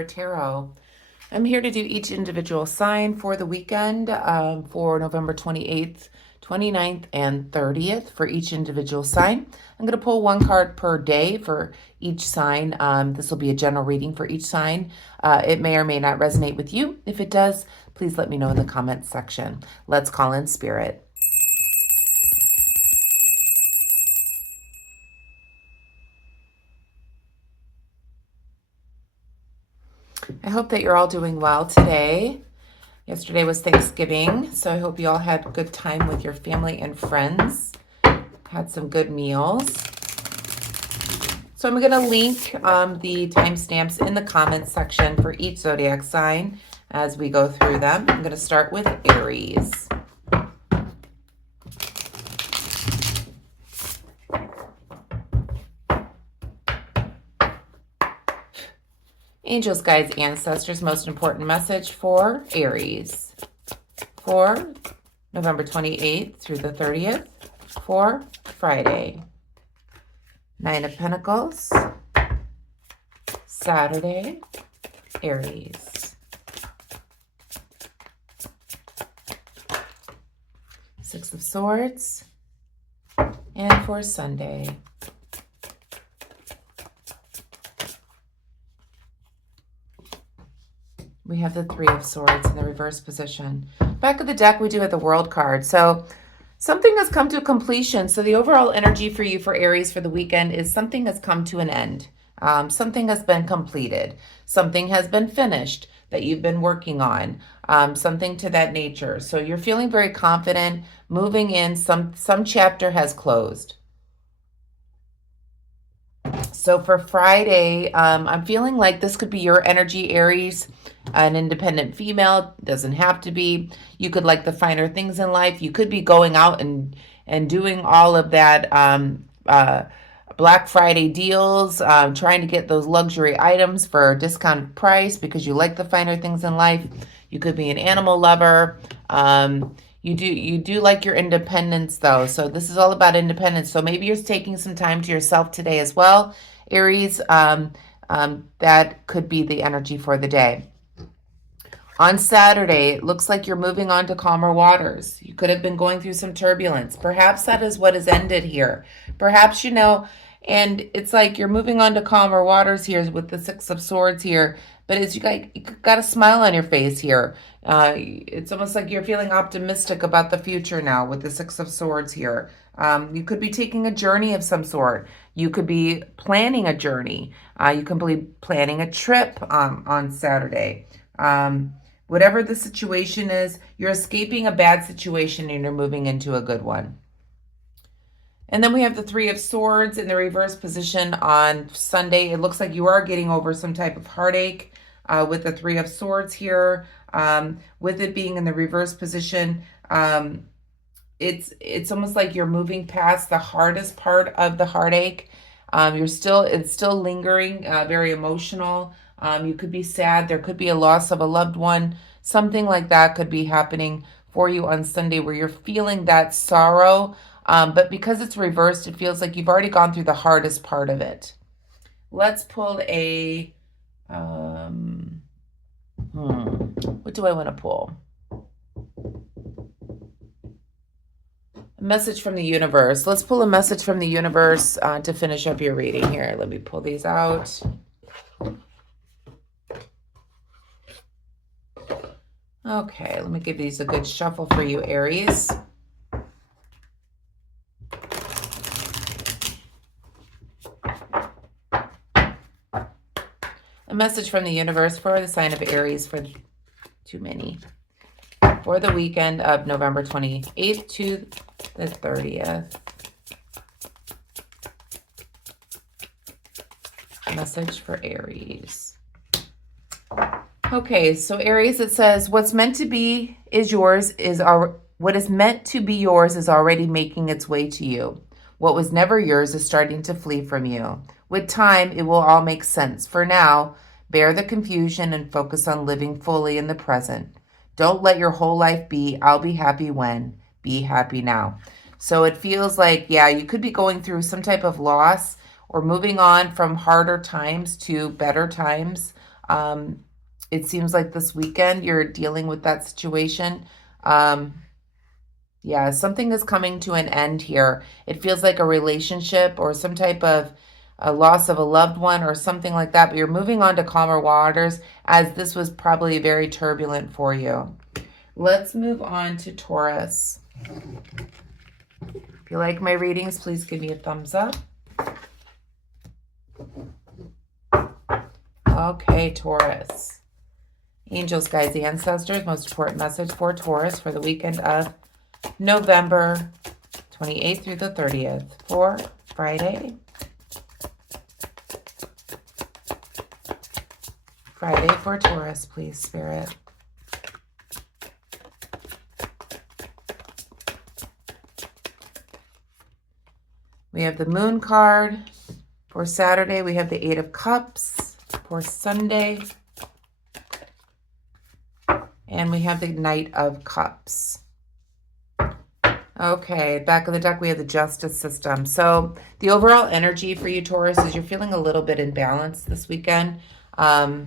Amber Tarot. I'm here to do each individual sign for the weekend for November 28th, 29th, and 30th for each individual sign. I'm going to pull one card per day for each sign. This will be a general reading for each sign. It may or may not resonate with you. If it does, please let me know in the comments section. Let's call in spirit. I hope that you're all doing well today. Yesterday was Thanksgiving, so I hope you all had a good time with your family and friends. Had some good meals. So I'm going to link the timestamps in the comments section for each zodiac sign as we go through them. I'm going to start with Aries. Angels, guides, ancestors, most important message for Aries for November 28th through the 30th for Friday. 9 of Pentacles, Saturday, Aries. 6 of Swords, and for Sunday. We have the 3 of Swords in the reverse position. Back of the deck, we do have the World card. So something has come to completion. So the overall energy for you for Aries for the weekend is something has come to an end. Something has been completed. Something has been finished that you've been working on. Something to that nature. So you're feeling very confident, moving in. Some chapter has closed. So for Friday, I'm feeling like this could be your energy, Aries. An independent female, doesn't have to be. You could like the finer things in life. You could be going out and doing all of that Black Friday deals, trying to get those luxury items for a discounted price because you like the finer things in life. You could be an animal lover. You do like your independence though. So this is all about independence. So maybe you're taking some time to yourself today as well, Aries. That could be the energy for the day. On Saturday, it looks like you're moving on to calmer waters. You could have been going through some turbulence. Perhaps that is what has ended here. Perhaps, and it's like you're moving on to calmer waters here with the 6 of Swords here. But as you got a smile on your face here. It's almost like you're feeling optimistic about the future now with the 6 of Swords here. You could be taking a journey of some sort. You could be planning a journey. You could be planning a trip on Saturday. Whatever the situation is, you're escaping a bad situation and you're moving into a good one. And then we have the 3 of Swords in the reverse position on Sunday. It looks like you are getting over some type of heartache with the 3 of Swords here. With it being in the reverse position, it's almost like you're moving past the hardest part of the heartache. It's still lingering, very emotional. You could be sad. There could be a loss of a loved one. Something like that could be happening for you on Sunday where you're feeling that sorrow. But because it's reversed, it feels like you've already gone through the hardest part of it. Let's pull a... what do I want to pull? A message from the universe. Let's pull a message from the universe to finish up your reading here. Let me pull these out. Okay, let me give these a good shuffle for you, Aries. A message from the universe for the sign of Aries for the weekend of November 28th to the 30th. Message for Aries. Okay, so Aries, it says, what's meant to be is yours what is meant to be yours is already making its way to you. What was never yours is starting to flee from you. With time, it will all make sense. For now, bear the confusion and focus on living fully in the present. Don't let your whole life be, I'll be happy when. Be happy now. So it feels like, yeah, you could be going through some type of loss or moving on from harder times to better times. It seems like this weekend you're dealing with that situation. Um, yeah, something is coming to an end here. It feels like a relationship or some type of a loss of a loved one or something like that, but you're moving on to calmer waters as this was probably very turbulent for you. Let's move on to Taurus. If you like my readings, please give me a thumbs up. Okay, Taurus. Angels, guides, ancestors, most important message for Taurus for the weekend of November 28th through the 30th for Friday. Friday for Taurus, please, Spirit. We have the Moon card. For Saturday, we have the Eight of Cups. For Sunday, and we have the Knight of Cups. Okay, back of the deck, we have the Justice System. So the overall energy for you, Taurus, is you're feeling a little bit imbalanced this weekend. You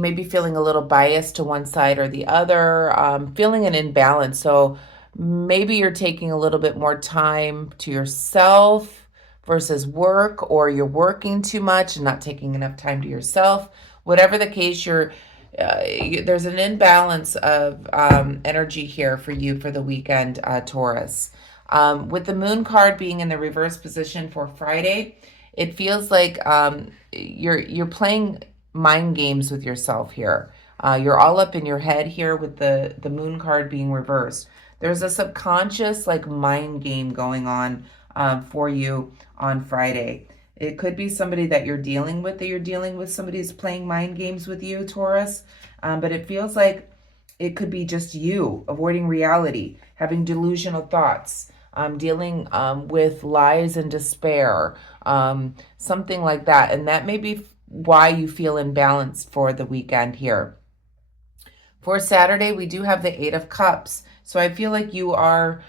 may be feeling a little biased to one side or the other, feeling an imbalance. So maybe you're taking a little bit more time to yourself versus work, or you're working too much and not taking enough time to yourself. Whatever the case, there's an imbalance of energy here for you for the weekend, Taurus. With the Moon card being in the reverse position for Friday, it feels like you're playing mind games with yourself here. You're all up in your head here with the Moon card being reversed. There's a subconscious like mind game going on for you on Friday. It could be somebody that you're dealing with, somebody who's playing mind games with you, Taurus. But it feels like it could be just you avoiding reality, having delusional thoughts, dealing with lies and despair, something like that. And that may be why you feel imbalanced for the weekend here. For Saturday, we do have the Eight of Cups. So I feel like you are...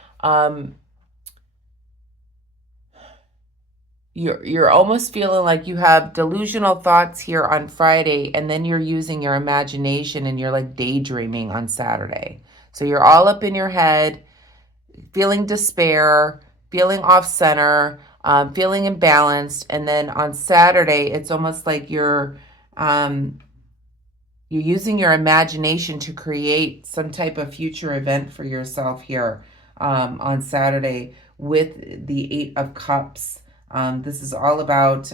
You're almost feeling like you have delusional thoughts here on Friday, and then you're using your imagination and you're like daydreaming on Saturday. So you're all up in your head, feeling despair, feeling off center, feeling imbalanced. And then on Saturday, it's almost like you're using your imagination to create some type of future event for yourself here on Saturday with the Eight of Cups. This is all about,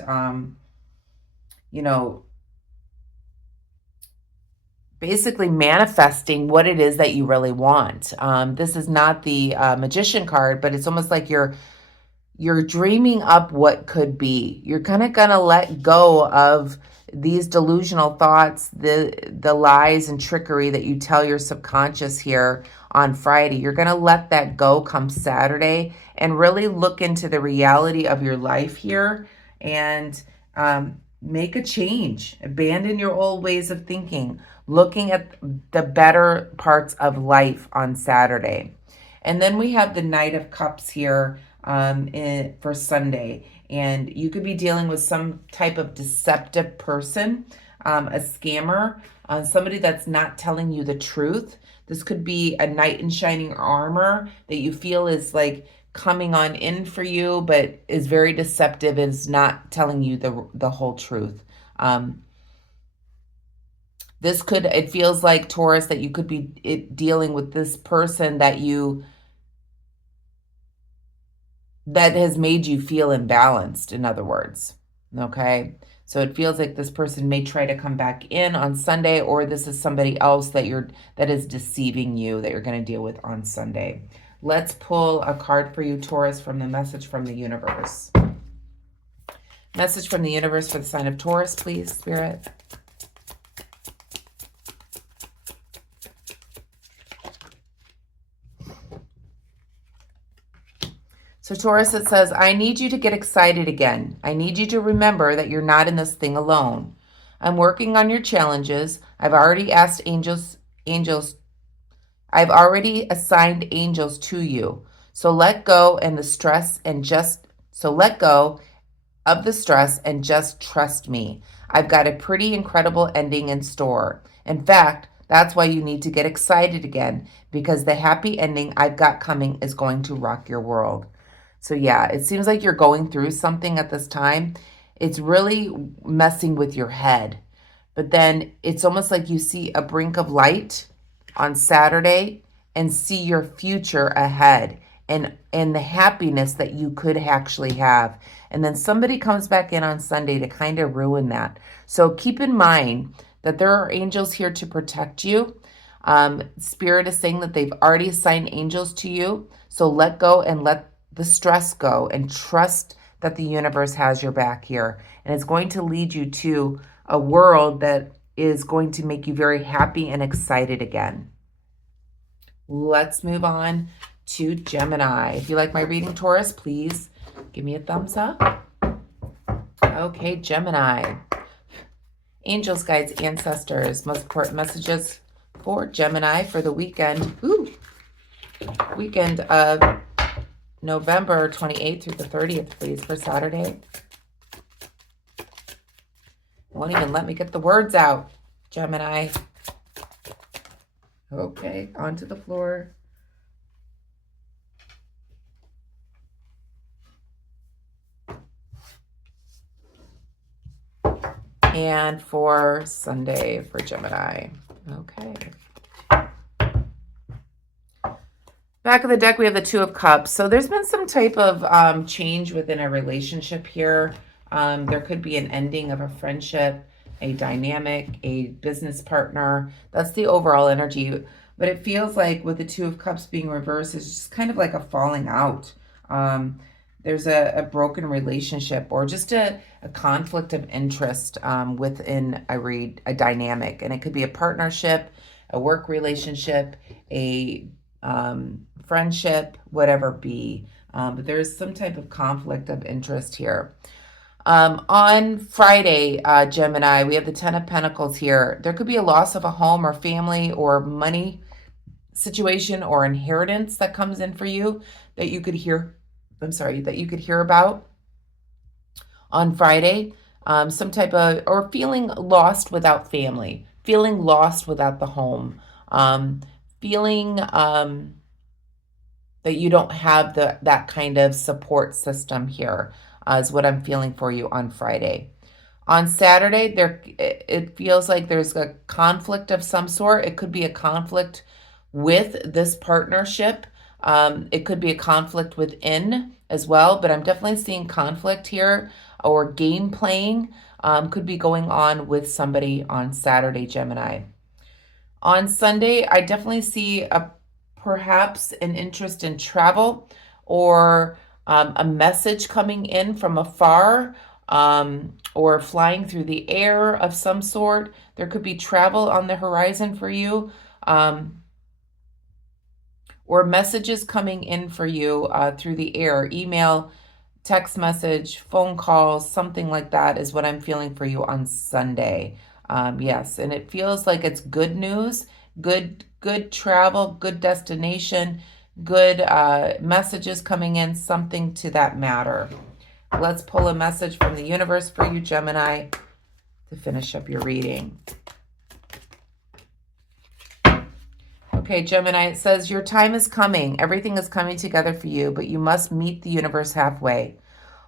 basically manifesting what it is that you really want. This is not the Magician card, but it's almost like you're dreaming up what could be. You're kind of going to let go of these delusional thoughts, the lies and trickery that you tell your subconscious here on Friday. You're going to let that go come Saturday and really look into the reality of your life here and make a change. Abandon your old ways of thinking, looking at the better parts of life on Saturday. And then we have the Knight of Cups here for Sunday. And you could be dealing with some type of deceptive person, a scammer, somebody that's not telling you the truth. This could be a knight in shining armor that you feel is like coming on in for you, but is very deceptive, is not telling you the whole truth. It feels like, Taurus, that you could be dealing with this person that has made you feel imbalanced, in other words. Okay? So it feels like this person may try to come back in on Sunday, or this is somebody else that is deceiving you that you're going to deal with on Sunday. Let's pull a card for you, Taurus, from the message from the universe. Message from the universe for the sign of Taurus, please, Spirit. So Taurus, it says, I need you to get excited again. I need you to remember that you're not in this thing alone. I'm working on your challenges. I've already assigned angels to you. So let go of the stress and just trust me. I've got a pretty incredible ending in store. In fact, that's why you need to get excited again, because the happy ending I've got coming is going to rock your world. So yeah, it seems like you're going through something at this time. It's really messing with your head. But then it's almost like you see a brink of light on Saturday and see your future ahead, and the happiness that you could actually have. And then somebody comes back in on Sunday to kind of ruin that. So keep in mind that there are angels here to protect you. Spirit is saying that they've already assigned angels to you. So let go and let the stress go and trust that the universe has your back here. And it's going to lead you to a world that is going to make you very happy and excited again. Let's move on to Gemini. If you like my reading, Taurus, please give me a thumbs up. Okay, Gemini. Angels, guides, ancestors, most important messages for Gemini for the weekend. Weekend of November 28th through the 30th, please, for Saturday. Won't even let me get the words out, Gemini. Okay, onto the floor. And for Sunday for Gemini. Okay. Back of the deck, we have the Two of Cups. So there's been some type of change within a relationship here. There could be an ending of a friendship, a dynamic, a business partner. That's the overall energy. But it feels like with the Two of Cups being reversed, it's just kind of like a falling out. There's a broken relationship or just a conflict of interest within a dynamic. And it could be a partnership, a work relationship, a friendship, whatever be. But there's some type of conflict of interest here. On Friday, Gemini, we have the Ten of Pentacles here. There could be a loss of a home or family or money situation or inheritance that comes in for you that you could hear. That you could hear about on Friday. Some type of, or feeling lost without family, feeling lost without the home, feeling that you don't have that kind of support system here is what I'm feeling for you on Friday. On Saturday, it feels like there's a conflict of some sort. It could be a conflict with this partnership. It could be a conflict within as well, but I'm definitely seeing conflict here, or game playing could be going on with somebody on Saturday, Gemini. On Sunday, I definitely see perhaps an interest in travel, or a message coming in from afar, or flying through the air of some sort. There could be travel on the horizon for you, or messages coming in for you through the air, email, text message, phone calls, something like that is what I'm feeling for you on Sunday. Yes, and it feels like it's good news, good travel, good destination, good messages coming in, something to that matter. Let's pull a message from the universe for you, Gemini, to finish up your reading. Okay, Gemini, it says, your time is coming. Everything is coming together for you, but you must meet the universe halfway.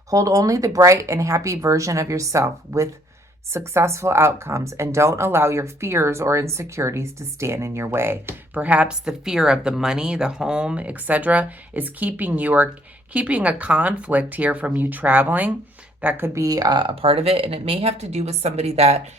Hold only the bright and happy version of yourself with successful outcomes, and don't allow your fears or insecurities to stand in your way. Perhaps the fear of the money, the home, etc. is keeping you, or keeping a conflict here from you traveling. That could be a part of it, and it may have to do with somebody that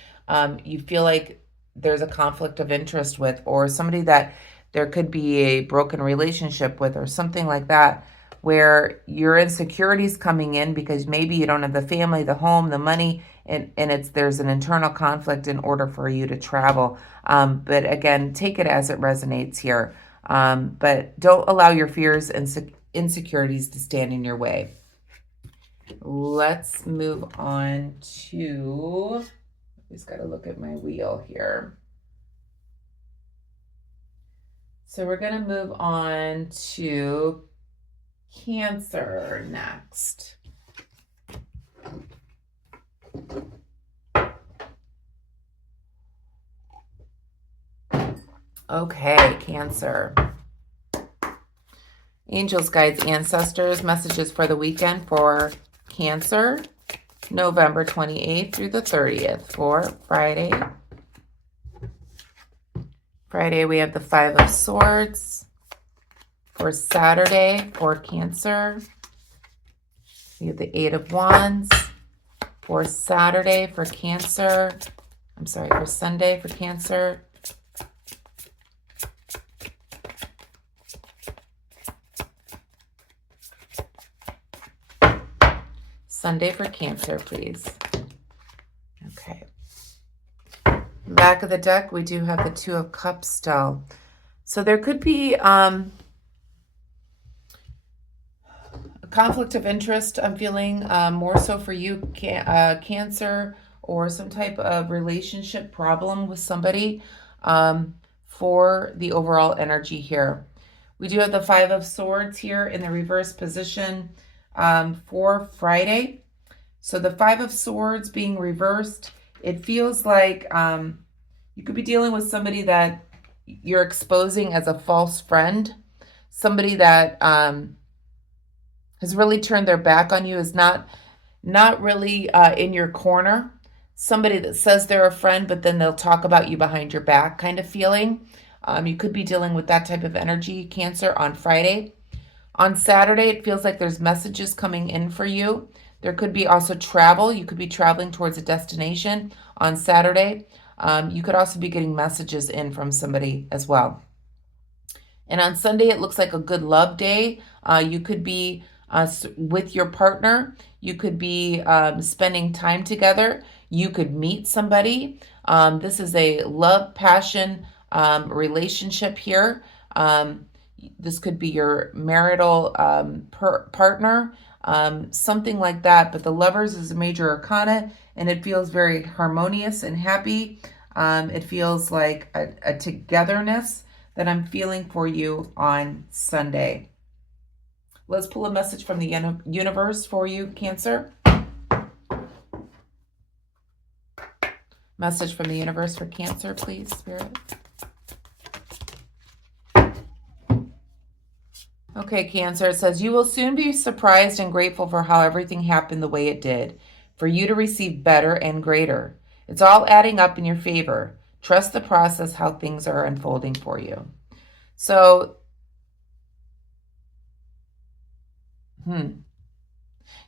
you feel like there's a conflict of interest with, or somebody that there could be a broken relationship with, or something like that, where your insecurities coming in because maybe you don't have the family, the home, the money, and there's an internal conflict in order for you to travel. But again, take it as it resonates here. But don't allow your fears and insecurities to stand in your way. Let's move on to, just got to look at my wheel here. So we're going to move on to Cancer next. Okay, Cancer. Angels, guides, ancestors, messages for the weekend for Cancer, November 28th through the 30th for Friday. Friday, we have the Five of Swords. For Saturday, for Cancer, we have the Eight of Wands. For Saturday, for Cancer, for Sunday, for Cancer, Sunday for Cancer, please. Okay. Back of the deck, we do have the Two of Cups still. So there could be a conflict of interest, I'm feeling, more so for you, Cancer, or some type of relationship problem with somebody for the overall energy here. We do have the Five of Swords here in the reverse position for Friday. So the Five of Swords being reversed, it feels like you could be dealing with somebody that you're exposing as a false friend, somebody that has really turned their back on you, is not really in your corner, somebody that says they're a friend, but then they'll talk about you behind your back kind of feeling. You could be dealing with that type of energy, Cancer, on Friday. On Saturday, it feels like there's messages coming in for you. There could be also travel. You could be traveling towards a destination on Saturday. You could also be getting messages in from somebody as well. And on Sunday, it looks like a good love day. You could be with your partner. You could be spending time together. You could meet somebody. This is a love, passion relationship here. This could be your marital partner, something like that. But the Lovers is a major arcana, and it feels very harmonious and happy. It feels like a togetherness that I'm feeling for you on Sunday. Let's pull a message from the universe for you, Cancer. Message from the universe for Cancer, please, Spirit. Okay, Cancer, it says, you will soon be surprised and grateful for how everything happened the way it did, for you to receive better and greater. It's all adding up in your favor. Trust the process, how things are unfolding for you. So,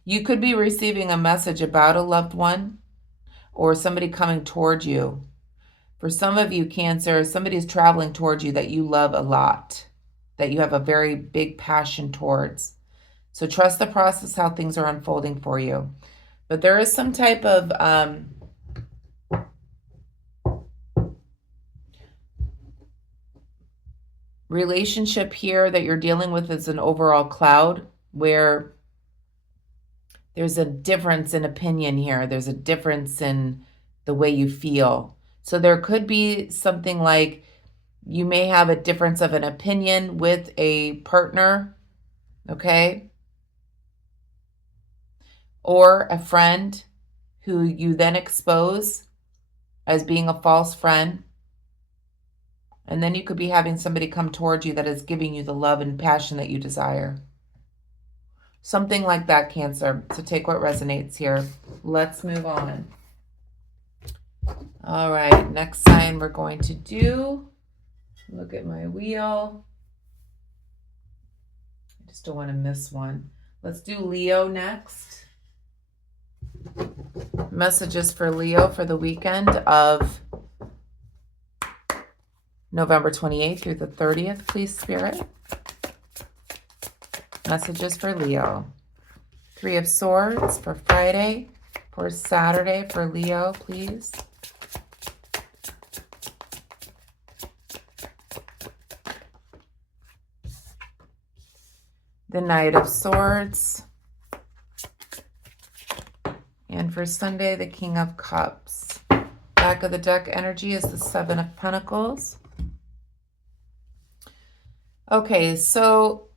you could be receiving a message about a loved one or somebody coming towards you. For some of you, Cancer, somebody's traveling towards you that you love a lot, that you have a very big passion towards. So trust the process, how things are unfolding for you. But there is some type of relationship here that you're dealing with as an overall cloud, where there's a difference in opinion here. There's a difference in the way you feel. So there could be something like you may have a difference of an opinion with a partner, okay? Or a friend who you then expose as being a false friend. And then you could be having somebody come towards you that is giving you the love and passion that you desire. Something like that, Cancer. So take what resonates here. Let's move on. All right, next sign we're going to do. Look at my wheel. I just don't want to miss one. Let's do Leo next. Messages for Leo for the weekend of November 28th through the 30th, please, Spirit. Messages for Leo. Three of Swords for Friday. For Saturday for Leo, please. The Knight of Swords. And for Sunday, the King of Cups. Back of the deck energy is the Seven of Pentacles. Okay, so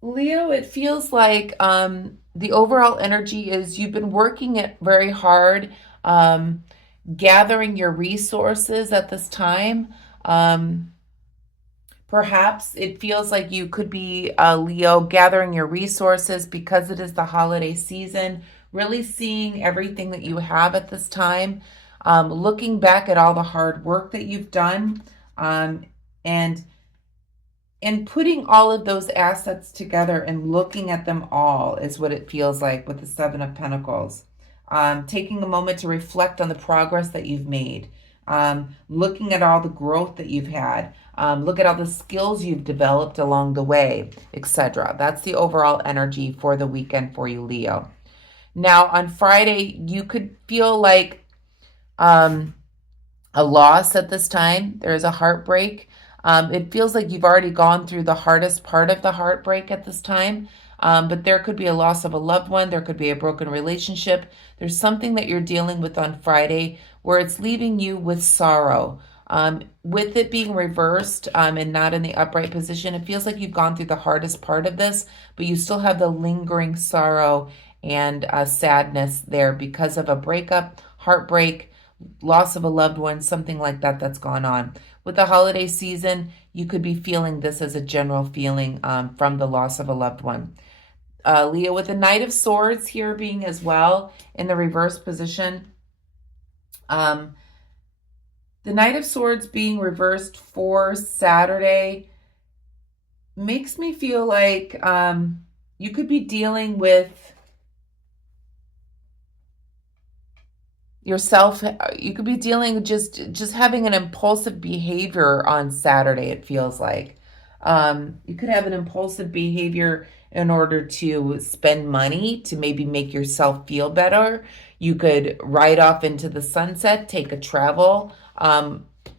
Leo, it feels like the overall energy is you've been working it very hard, gathering your resources at this time. Perhaps it feels like you could be, Leo, gathering your resources because it is the holiday season, really seeing everything that you have at this time, looking back at all the hard work that you've done, um, and putting all of those assets together and looking at them all is what it feels like with the Seven of Pentacles. Taking a moment to reflect on the progress that you've made, looking at all the growth that you've had, look at all the skills you've developed along the way, etc. That's the overall energy for the weekend for you, Leo. Now, on Friday, you could feel like a loss at this time. There's a heartbreak. It feels like you've already gone through the hardest part of the heartbreak at this time. But there could be a loss of a loved one. There could be a broken relationship. There's something that you're dealing with on Friday where it's leaving you with sorrow. With it being reversed and not in the upright position, it feels like you've gone through the hardest part of this, but you still have the lingering sorrow and sadness there because of a breakup, heartbreak, loss of a loved one, something like that that's gone on. With the holiday season, you could be feeling this as a general feeling from the loss of a loved one. Leo, with the Knight of Swords here being as well in the reverse position, the Knight of Swords being reversed for Saturday makes me feel like you could be dealing with yourself. You could be dealing just having an impulsive behavior on Saturday, it feels like. You could have an impulsive behavior in order to spend money to maybe make yourself feel better. You could ride off into the sunset, take a travel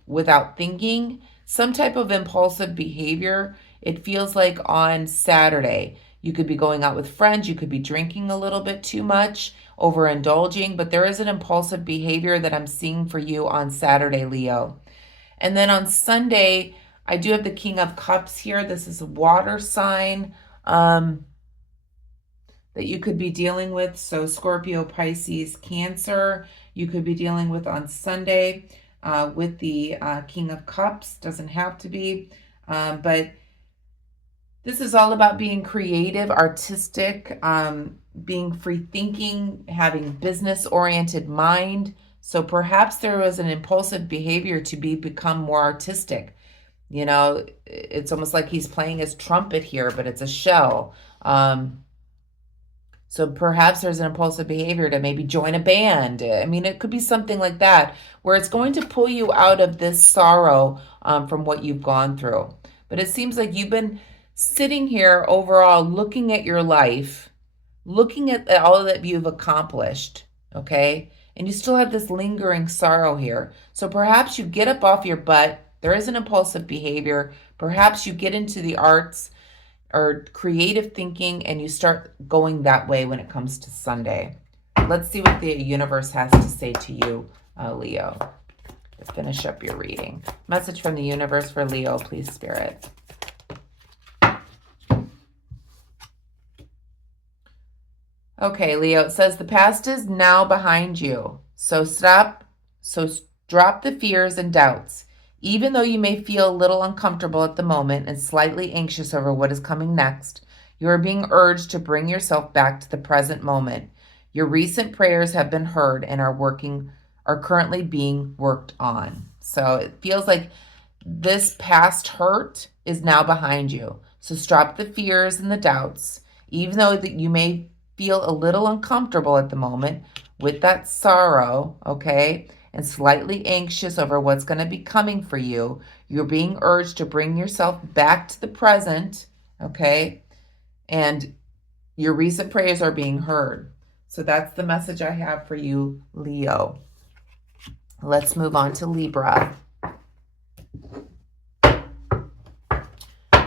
without thinking. Some type of impulsive behavior. It feels like on Saturday. You could be going out with friends. You could be drinking a little bit too much, overindulging. But there is an impulsive behavior that I'm seeing for you on Saturday, Leo. And then on Sunday, I do have the King of Cups here. This is a water sign that you could be dealing with. So Scorpio, Pisces, Cancer, you could be dealing with on Sunday with the King of Cups. Doesn't have to be, but this is all about being creative, artistic, being free thinking, having business-oriented mind. So perhaps there was an impulsive behavior to become more artistic. You know, it's almost like he's playing his trumpet here, but it's a shell. So perhaps there's an impulsive behavior to maybe join a band. I mean, it could be something like that, where it's going to pull you out of this sorrow from what you've gone through. But it seems like you've been sitting here overall looking at your life, looking at all that you've accomplished, okay? And you still have this lingering sorrow here. So perhaps you get up off your butt. There is an impulsive behavior. Perhaps you get into the arts or creative thinking and you start going that way when it comes to Sunday. Let's see what the universe has to say to you, Leo, to finish up your reading. Message from the universe for Leo, please, Spirit. Okay, Leo, it says the past is now behind you. So drop the fears and doubts. Even though you may feel a little uncomfortable at the moment and slightly anxious over what is coming next, you are being urged to bring yourself back to the present moment. Your recent prayers have been heard and are currently being worked on. So it feels like this past hurt is now behind you. So drop the fears and the doubts. Even though that you may feel a little uncomfortable at the moment with that sorrow, okay, and slightly anxious over what's going to be coming for you, you're being urged to bring yourself back to the present, okay, and your recent prayers are being heard. So that's the message I have for you, Leo. Let's move on to Libra.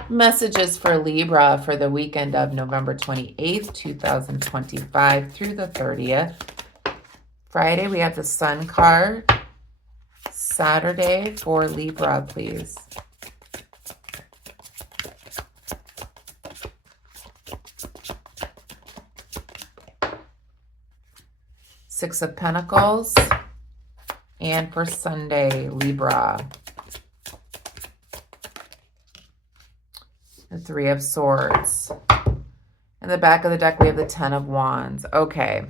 Messages for Libra for the weekend of November 28th, 2025 through the 30th. Friday, we have the Sun card. Saturday for Libra, please. Six of Pentacles. And for Sunday, Libra. the Three of Swords. In the back of the deck, we have the Ten of Wands. Okay.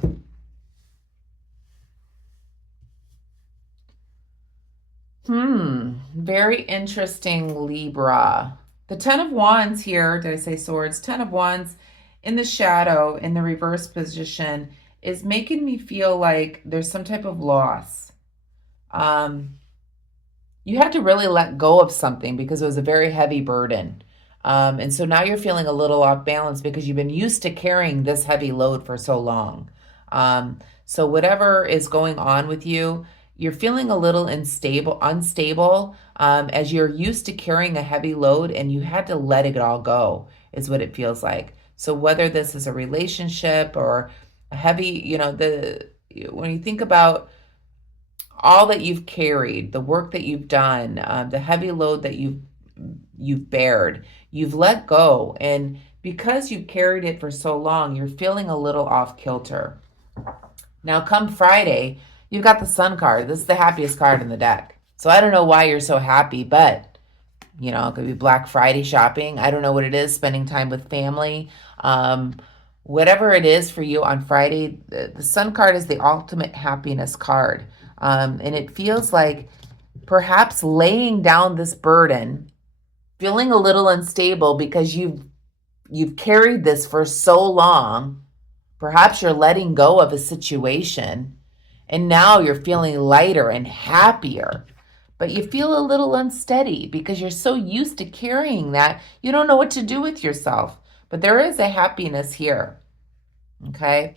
Very interesting, Libra. The Ten of Wands here, did I say swords? Ten of Wands in the shadow, in the reverse position, is making me feel like there's some type of loss. You had to really let go of something because it was a very heavy burden. And so now you're feeling a little off balance because you've been used to carrying this heavy load for so long. So whatever is going on with you, you're feeling a little unstable, as you're used to carrying a heavy load and you had to let it all go, is what it feels like. So whether this is a relationship or a heavy, when you think about all that you've carried, the work that you've done, the heavy load that you've bared, you've let go. And because you carried it for so long, you're feeling a little off kilter. Now, come Friday, you've got the Sun card. This is the happiest card in the deck. So I don't know why you're so happy, but, it could be Black Friday shopping. I don't know what it is, spending time with family. Whatever it is for you on Friday, the Sun card is the ultimate happiness card. And it feels like perhaps laying down this burden, feeling a little unstable because you've carried this for so long. Perhaps you're letting go of a situation and now you're feeling lighter and happier, but you feel a little unsteady because you're so used to carrying that, you don't know what to do with yourself. But there is a happiness here, okay?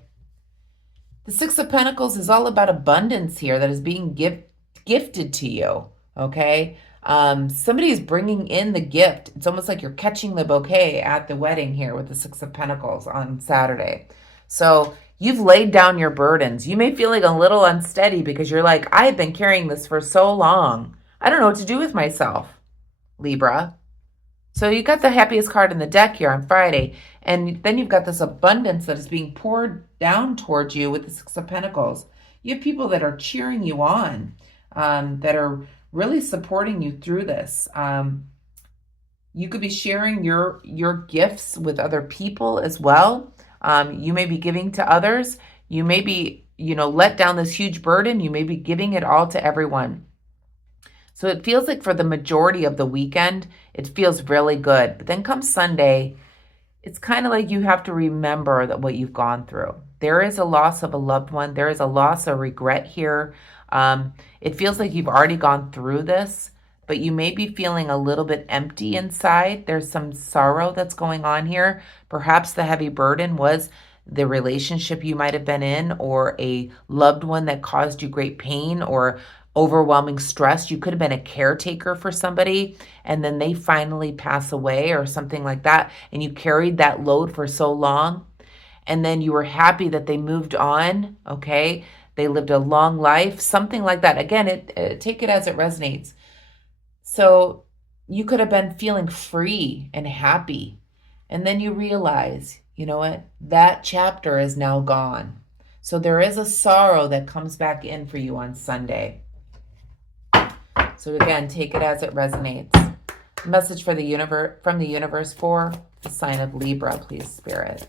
The Six of Pentacles is all about abundance here that is being gifted to you, okay? Somebody is bringing in the gift. It's almost like you're catching the bouquet at the wedding here with the Six of Pentacles on Saturday. So you've laid down your burdens. You may feel like a little unsteady because you're like, I've been carrying this for so long. I don't know what to do with myself, Libra. So you got the happiest card in the deck here on Friday. And then you've got this abundance that is being poured down towards you with the Six of Pentacles. You have people that are cheering you on, that are really supporting you through this. You could be sharing your gifts with other people as well. You may be giving to others. You may be, let down this huge burden. You may be giving it all to everyone. So it feels like for the majority of the weekend, it feels really good. But then come Sunday, it's kind of like you have to remember that what you've gone through. There is a loss of a loved one. There is a loss of regret here. It feels like you've already gone through this, but you may be feeling a little bit empty inside. There's some sorrow that's going on here. Perhaps the heavy burden was the relationship you might have been in, or a loved one that caused you great pain or overwhelming stress. You could have been a caretaker for somebody and then they finally pass away or something like that, and you carried that load for so long, and then you were happy that they moved on, okay? They lived a long life, something like that. Again, take it as it resonates. So you could have been feeling free and happy, and then you realize, you know what? That chapter is now gone. So there is a sorrow that comes back in for you on Sunday. So again, take it as it resonates. Message for the universe, from the universe for the sign of Libra, please, Spirit.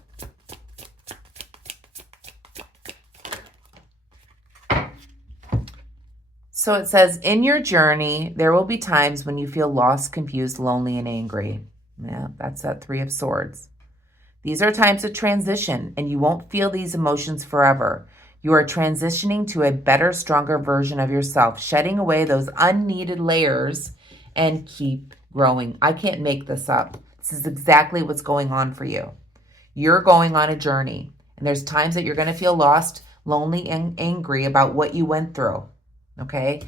So it says, in your journey, there will be times when you feel lost, confused, lonely, and angry. Yeah, that's that Three of Swords. These are times of transition, and you won't feel these emotions forever. You are transitioning to a better, stronger version of yourself, shedding away those unneeded layers and keep growing. I can't make this up. This is exactly what's going on for you. You're going on a journey, and there's times that you're going to feel lost, lonely, and angry about what you went through, okay?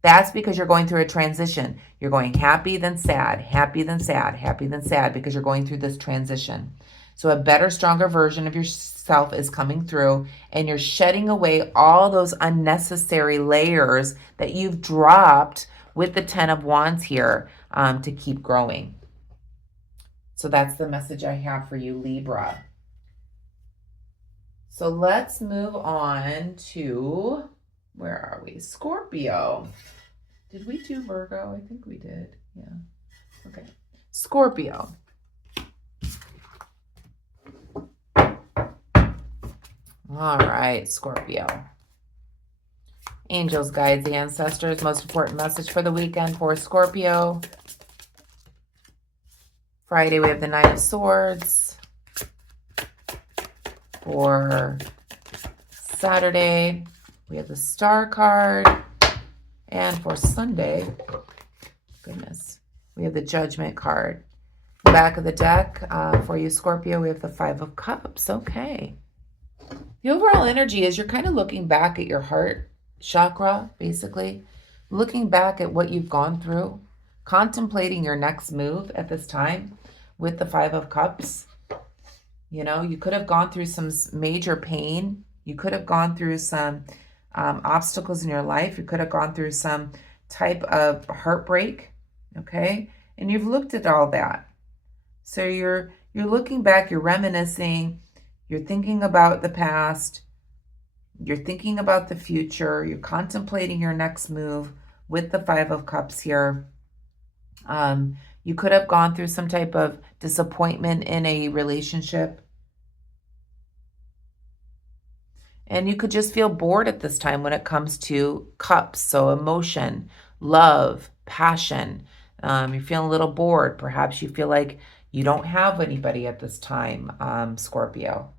That's because you're going through a transition. You're going happy, then sad, happy, then sad, happy, then sad, because you're going through this transition. So a better, stronger version of yourself is coming through, and you're shedding away all those unnecessary layers that you've dropped with the Ten of Wands here, to keep growing. So that's the message I have for you, Libra. So let's move on to, where are we? Scorpio. Did we do Virgo? I think we did. Yeah. Okay. Scorpio. All right, Scorpio. Angels, guides, ancestors, most important message for the weekend for Scorpio. Friday, we have the Nine of Swords. For Saturday, we have the Star card. And for Sunday, goodness, we have the Judgment card. Back of the deck for you, Scorpio, we have the Five of Cups. Okay. The overall energy is you're kind of looking back at your heart chakra, basically. Looking back at what you've gone through. Contemplating your next move at this time with the Five of Cups. You know, you could have gone through some major pain. You could have gone through some obstacles in your life. You could have gone through some type of heartbreak, okay? And you've looked at all that. So you're looking back, you're reminiscing, you're thinking about the past, you're thinking about the future, you're contemplating your next move with the Five of Cups here. You could have gone through some type of disappointment in a relationship. And you could just feel bored at this time when it comes to cups. So emotion, love, passion. You're feeling a little bored. Perhaps you feel like you don't have anybody at this time, Scorpio.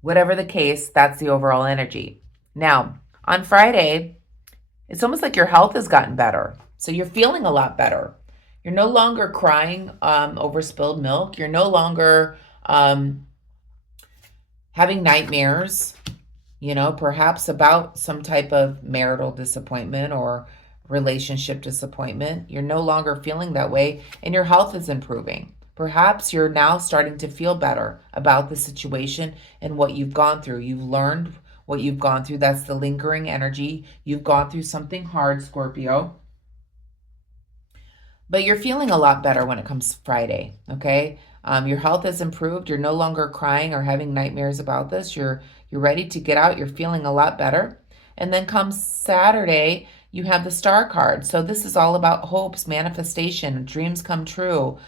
Whatever the case, that's the overall energy. Now, on Friday, it's almost like your health has gotten better. So you're feeling a lot better. You're no longer crying over spilled milk. You're no longer having nightmares, you know, perhaps about some type of marital disappointment or relationship disappointment. You're no longer feeling that way, and your health is improving. Perhaps you're now starting to feel better about the situation and what you've gone through. You've learned what you've gone through. That's the lingering energy. You've gone through something hard, Scorpio. But you're feeling a lot better when it comes to Friday, okay? Your health has improved. You're no longer crying or having nightmares about this. You're ready to get out. You're feeling a lot better. And then comes Saturday, you have the Star card. So this is all about hopes, manifestation, dreams come true.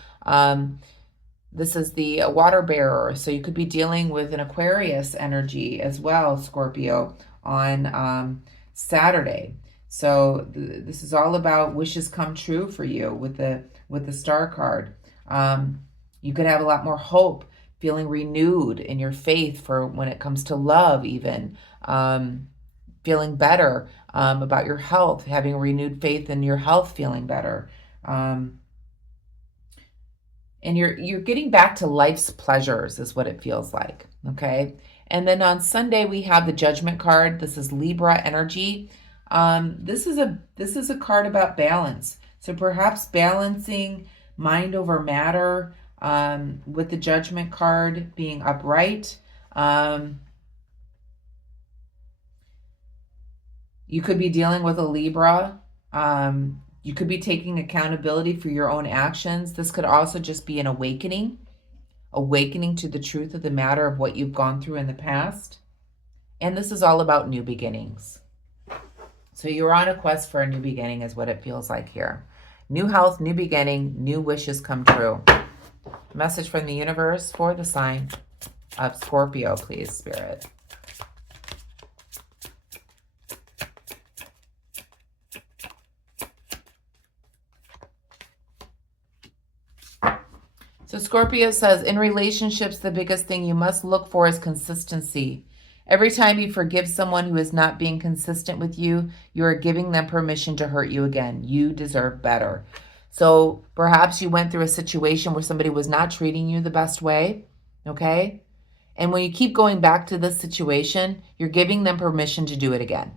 This is the water bearer. So you could be dealing with an Aquarius energy as well, Scorpio, on Saturday. So this is all about wishes come true for you with the Star card. You could have a lot more hope, feeling renewed in your faith for when it comes to love, even feeling better about your health, having renewed faith in your health, feeling better. And you're getting back to life's pleasures is what it feels like, okay? And then on Sunday we have the Judgment card. This is Libra energy. This is a card about balance. So perhaps balancing mind over matter, with the Judgment card being upright. You could be dealing with a Libra. You could be taking accountability for your own actions. This could also just be an awakening to the truth of the matter of what you've gone through in the past. And this is all about new beginnings. So you're on a quest for a new beginning is what it feels like here. New health, new beginning, new wishes come true. Message from the universe for the sign of Scorpio, please, Spirit. So Scorpio says, in relationships, the biggest thing you must look for is consistency. Every time you forgive someone who is not being consistent with you, you are giving them permission to hurt you again. You deserve better. So perhaps you went through a situation where somebody was not treating you the best way, okay? And when you keep going back to this situation, you're giving them permission to do it again.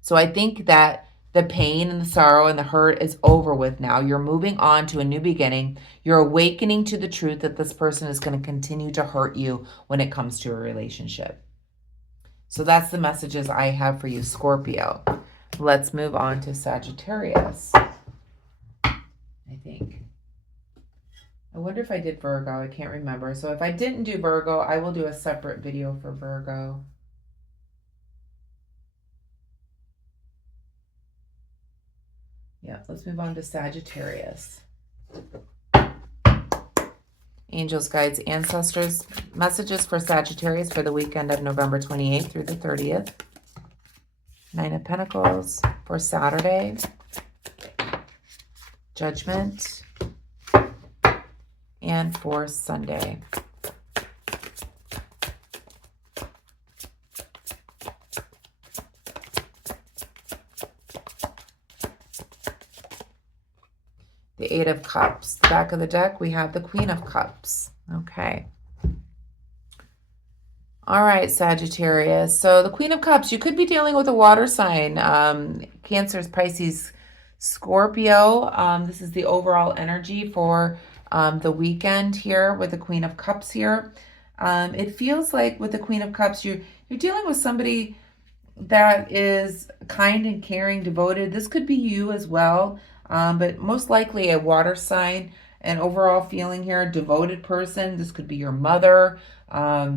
So I think that the pain and the sorrow and the hurt is over with now. You're moving on to a new beginning. You're awakening to the truth that this person is going to continue to hurt you when it comes to a relationship. So that's the messages I have for you, Scorpio. Let's move on to Sagittarius. I think. I wonder if I did Virgo. I can't remember. So if I didn't do Virgo, I will do a separate video for Virgo. Yeah, let's move on to Sagittarius. Angels, guides, ancestors, messages for Sagittarius for the weekend of November 28th through the 30th. Nine of Pentacles for Saturday. Judgment. And for Sunday. The Eight of Cups. The back of the deck, we have the Queen of Cups. Okay. All right, Sagittarius. So the Queen of Cups, you could be dealing with a water sign. Cancers, Pisces, Scorpio. This is the overall energy for the weekend here with the Queen of Cups here. It feels like with the Queen of Cups, you're dealing with somebody that is kind and caring, devoted. This could be you as well. But most likely a water sign, an overall feeling here, a devoted person. This could be your mother, a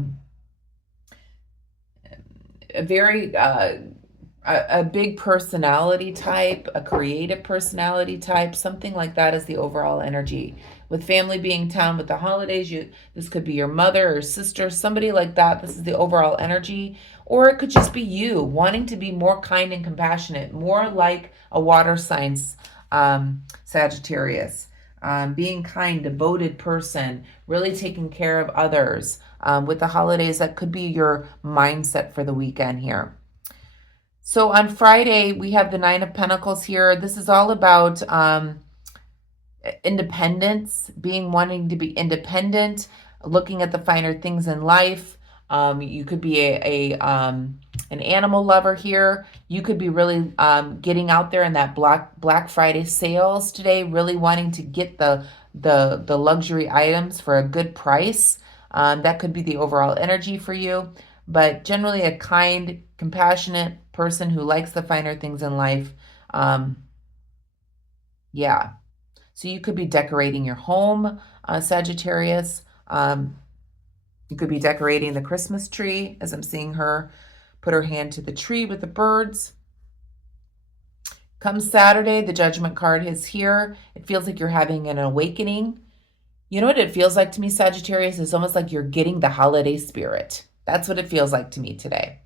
very, a big personality type, a creative personality type, something like that is the overall energy. With family being town with the holidays, this could be your mother or sister, somebody like that. This is the overall energy. Or it could just be you wanting to be more kind and compassionate, more like a water signs. Sagittarius, being kind, devoted person, really taking care of others. With the holidays, that could be your mindset for the weekend here. So on Friday, we have the Nine of Pentacles here. This is all about independence, wanting to be independent, looking at the finer things in life. You could be an animal lover here. You could be really getting out there in that Black Friday sales today, really wanting to get the luxury items for a good price. That could be the overall energy for you. But generally a kind, compassionate person who likes the finer things in life. Yeah. So you could be decorating your home, Sagittarius. You could be decorating the Christmas tree, as I'm seeing her put her hand to the tree with the birds. Come Saturday, the Judgment card is here. It feels like you're having an awakening. You know what it feels like to me, Sagittarius? It's almost like you're getting the holiday spirit. That's what it feels like to me today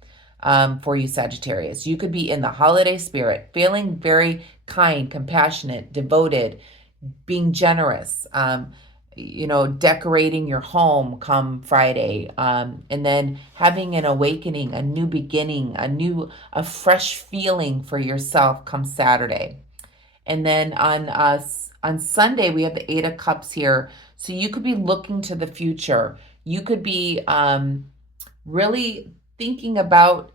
for you, Sagittarius. You could be in the holiday spirit, feeling very kind, compassionate, devoted, being generous, decorating your home come Friday, and then having an awakening, a new beginning, a fresh feeling for yourself come Saturday. And then on Sunday, we have the Eight of Cups here. So you could be looking to the future. You could be really thinking about,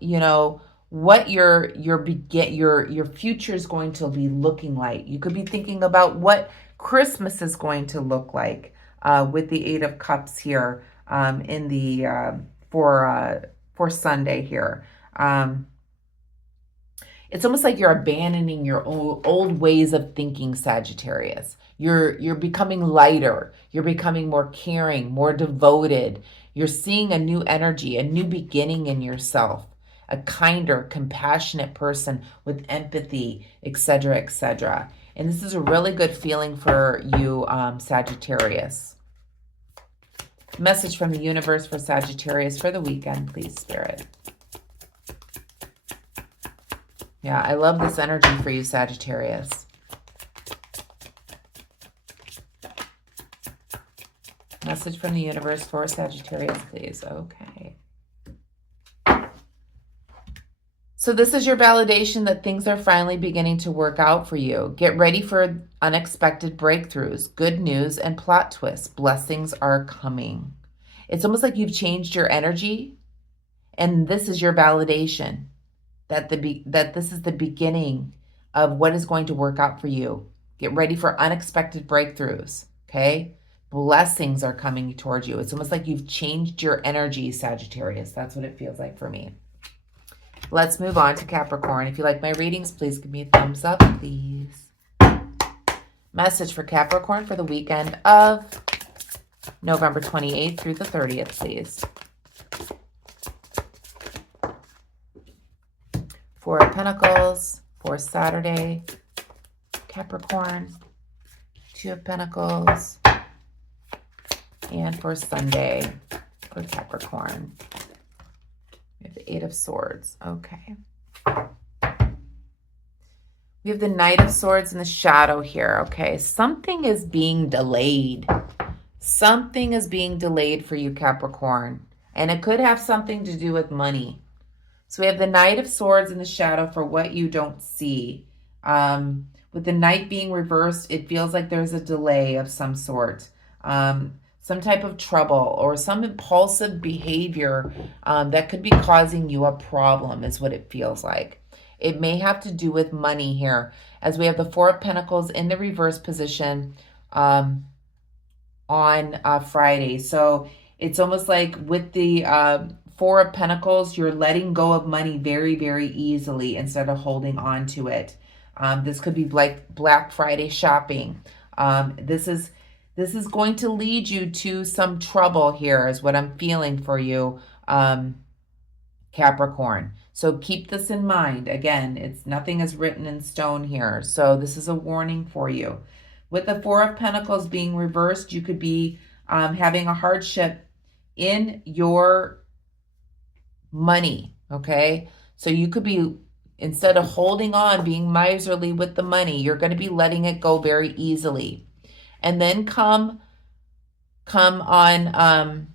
what your future is going to be looking like. You could be thinking about what Christmas is going to look like with the Eight of Cups here in the for Sunday here. It's almost like you're abandoning your old ways of thinking, Sagittarius. You're becoming lighter. You're becoming more caring, more devoted. You're seeing a new energy, a new beginning in yourself, a kinder, compassionate person with empathy, etc., etc. And this is a really good feeling for you, Sagittarius. Message from the universe for Sagittarius for the weekend, please, Spirit. Yeah, I love this energy for you, Sagittarius. Message from the universe for Sagittarius, please. Okay. So this is your validation that things are finally beginning to work out for you. Get ready for unexpected breakthroughs, good news, and plot twists. Blessings are coming. It's almost like you've changed your energy, and this is your validation that this is the beginning of what is going to work out for you. Get ready for unexpected breakthroughs, okay? Blessings are coming towards you. It's almost like you've changed your energy, Sagittarius. That's what it feels like for me. Let's move on to Capricorn. If you like my readings, please give me a thumbs up, please. Message for Capricorn for the weekend of November 28th through the 30th, please. Four of Pentacles for Saturday, Capricorn. Two of Pentacles. And for Sunday for Capricorn, we have the Eight of Swords. Okay. We have the Knight of Swords in the shadow here. Okay, something is being delayed. Something is being delayed for you, Capricorn. And it could have something to do with money. So we have the Knight of Swords in the shadow for what you don't see. With the Knight being reversed, it feels like there's a delay of some sort. Some type of trouble or some impulsive behavior that could be causing you a problem is what it feels like. It may have to do with money here, as we have the Four of Pentacles in the reverse position on Friday. So it's almost like with the Four of Pentacles, you're letting go of money very, very easily instead of holding on to it. This could be like Black Friday shopping. This is going to lead you to some trouble here is what I'm feeling for you, Capricorn. So keep this in mind. Again, nothing is written in stone here. So this is a warning for you. With the Four of Pentacles being reversed, you could be having a hardship in your money, okay? So you could be, instead of holding on, being miserly with the money, you're going to be letting it go very easily. And then come on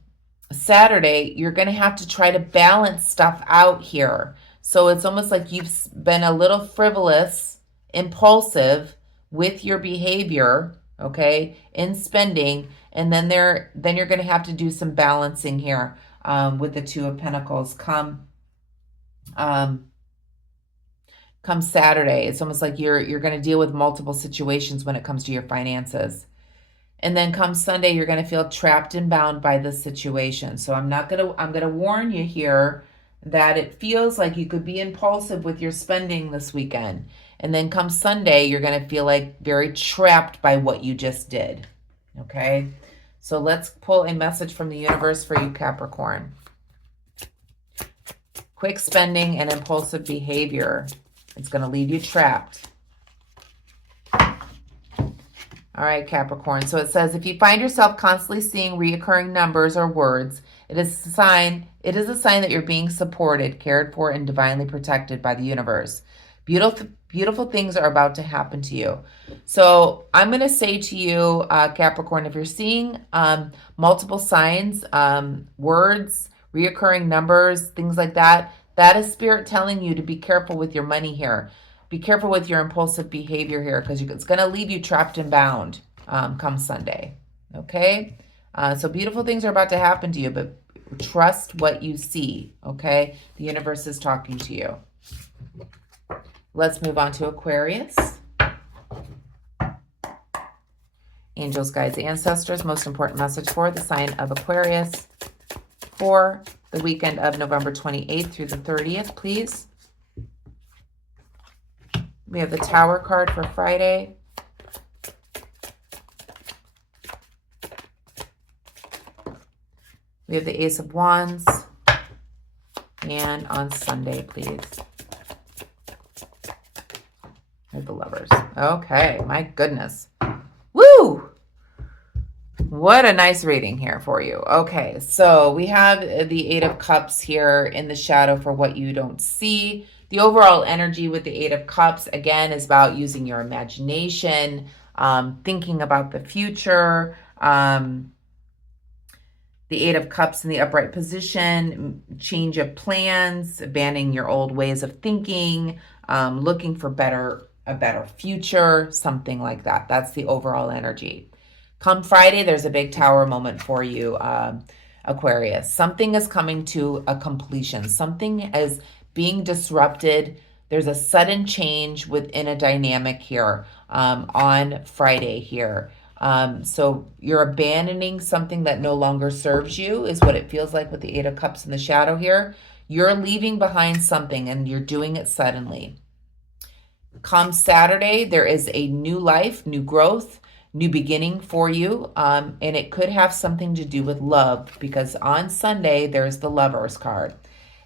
Saturday, you're going to have to try to balance stuff out here. So it's almost like you've been a little frivolous, impulsive with your behavior, okay, in spending. And then you're going to have to do some balancing here with the Two of Pentacles. Come Saturday, it's almost like you're going to deal with multiple situations when it comes to your finances. And then come Sunday, you're going to feel trapped and bound by this situation. So I'm going to warn you here that it feels like you could be impulsive with your spending this weekend. And then come Sunday, you're going to feel like very trapped by what you just did. Okay? So let's pull a message from the universe for you, Capricorn. Quick spending and impulsive behavior. It's going to leave you trapped. All right, Capricorn. So it says, if you find yourself constantly seeing reoccurring numbers or words, it is a sign that you're being supported, cared for, and divinely protected by the universe. Beautiful things are about to happen to you. So I'm going to say to you, Capricorn, if you're seeing multiple signs, words, reoccurring numbers, things like that, that is Spirit telling you to be careful with your money here. Be careful with your impulsive behavior here, because it's going to leave you trapped and bound come Sunday. Okay? So beautiful things are about to happen to you, but trust what you see. Okay? The universe is talking to you. Let's move on to Aquarius. Angels, guides, ancestors. Most important message for the sign of Aquarius for the weekend of November 28th through the 30th, please. We have the Tower card for Friday. We have the Ace of Wands. And on Sunday, please. We have the Lovers. Okay, my goodness. Woo! What a nice reading here for you. Okay, so we have the Eight of Cups here in the shadow for what you don't see. The overall energy with the Eight of Cups, again, is about using your imagination, thinking about the future. The Eight of Cups in the upright position, change of plans, abandoning your old ways of thinking, looking for a better future, something like that. That's the overall energy. Come Friday, there's a big Tower moment for you, Aquarius. Something is coming to a completion. Something is being disrupted. There's a sudden change within a dynamic here on Friday here. So you're abandoning something that no longer serves you is what it feels like with the Eight of Cups in the shadow here. You're leaving behind something and you're doing it suddenly. Come Saturday, there is a new life, new growth, new beginning for you. And it could have something to do with love, because on Sunday, there's the Lovers card.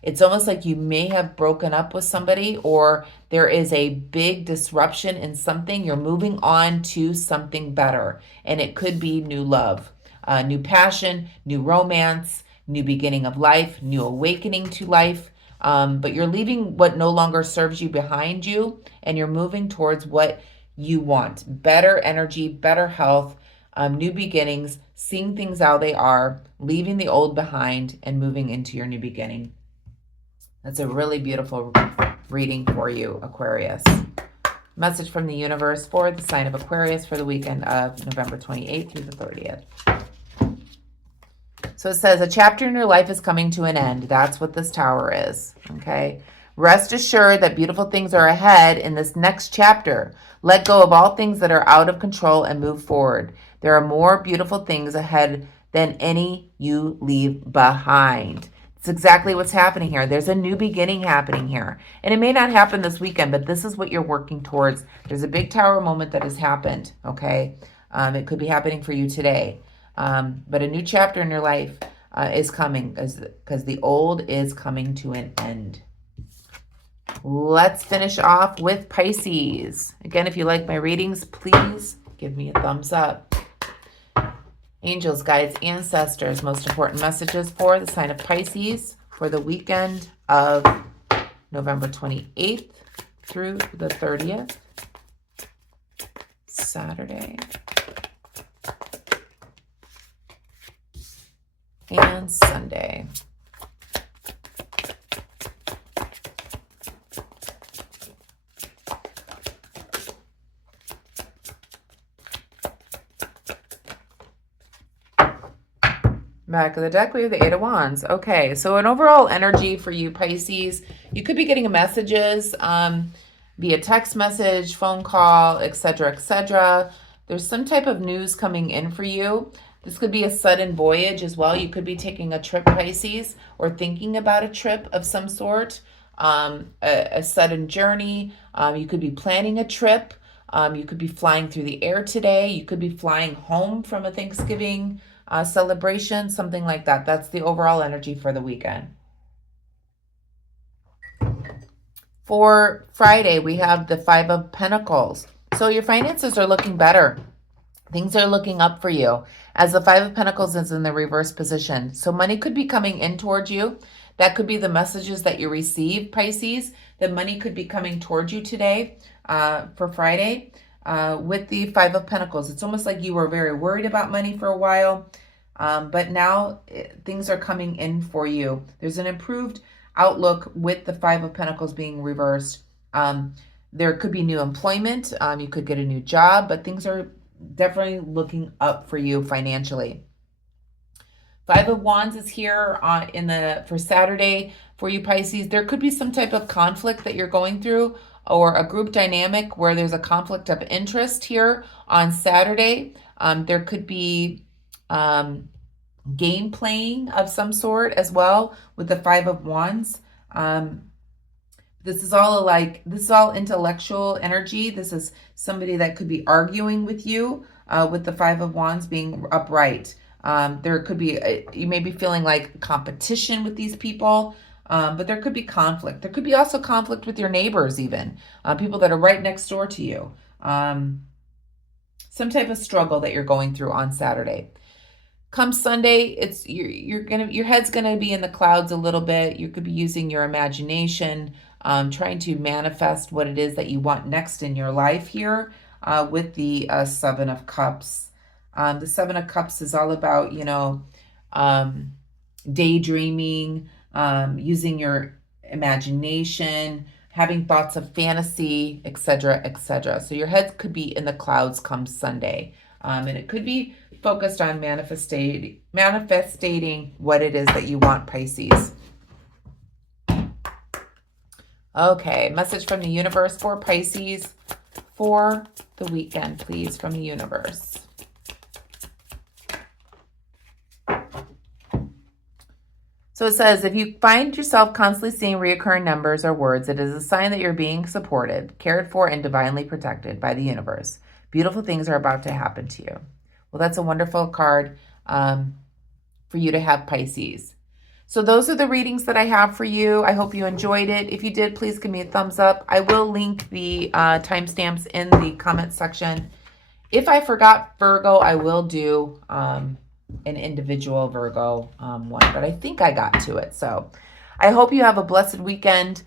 It's almost like you may have broken up with somebody, or there is a big disruption in something. You're moving on to something better, and it could be new love. new passion, new romance, new beginning of life, new awakening to life. But you're leaving what no longer serves you behind you, and you're moving towards what you want. Better energy, better health, new beginnings, seeing things how they are, leaving the old behind, and moving into your new beginning. That's a really beautiful reading for you, Aquarius. Message from the universe for the sign of Aquarius for the weekend of November 28th through the 30th. So it says, a chapter in your life is coming to an end. That's what this tower is, okay? Rest assured that beautiful things are ahead in this next chapter. Let go of all things that are out of control and move forward. There are more beautiful things ahead than any you leave behind. It's exactly what's happening here. There's a new beginning happening here. And it may not happen this weekend, but this is what you're working towards. There's a big tower moment that has happened, okay? It could be happening for you today. But a new chapter in your life is coming because the old is coming to an end. Let's finish off with Pisces. Again, if you like my readings, please give me a thumbs up. Angels, guides, ancestors, most important messages for the sign of Pisces for the weekend of November 28th through the 30th, Saturday and Sunday. Back of the deck, we have the Eight of Wands. Okay, so an overall energy for you, Pisces. You could be getting messages via text message, phone call, etc., etc. There's some type of news coming in for you. This could be a sudden voyage as well. You could be taking a trip, Pisces, or thinking about a trip of some sort, a sudden journey. You could be planning a trip. You could be flying through the air today. You could be flying home from a Thanksgiving celebration, something like that. That's the overall energy for the weekend. For Friday, we have the Five of Pentacles. So your finances are looking better. Things are looking up for you as the Five of Pentacles is in the reverse position. So money could be coming in towards you. That could be the messages that you receive, Pisces. The money could be coming towards you today for Friday with the Five of Pentacles. It's almost like you were very worried about money for a while, but now things are coming in for you. There's an improved outlook with the Five of Pentacles being reversed. There could be new employment. You could get a new job, but things are definitely looking up for you financially. Five of Wands is here for Saturday for you, Pisces. There could be some type of conflict that you're going through or a group dynamic where there's a conflict of interest here on Saturday. There could be game playing of some sort as well with the Five of Wands. This is all intellectual energy. This is somebody that could be arguing with you with the Five of Wands being upright. There could be, you may be feeling like competition with these people, but there could be conflict. There could be also conflict with your neighbors even, people that are right next door to you. Some type of struggle that you're going through on Saturday. Come Sunday, your head's gonna be in the clouds a little bit. You could be using your imagination, trying to manifest what it is that you want next in your life here with the Seven of Cups. The Seven of Cups is all about, daydreaming, using your imagination, having thoughts of fantasy, etc., etc. So your head could be in the clouds come Sunday. And it could be focused on manifesting what it is that you want, Pisces. Okay, message from the universe for Pisces for the weekend, please, from the universe. So it says, if you find yourself constantly seeing reoccurring numbers or words, it is a sign that you're being supported, cared for, and divinely protected by the universe. Beautiful things are about to happen to you. Well, that's a wonderful card for you to have, Pisces. So those are the readings that I have for you. I hope you enjoyed it. If you did, please give me a thumbs up. I will link the timestamps in the comment section. If I forgot Virgo, I will do an individual Virgo one, but I think I got to it. So I hope you have a blessed weekend.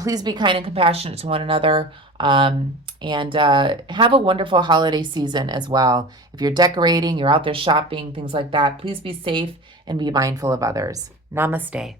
Please be kind and compassionate to one another. And have a wonderful holiday season as well. If you're decorating, you're out there shopping, things like that, please be safe and be mindful of others. Namaste.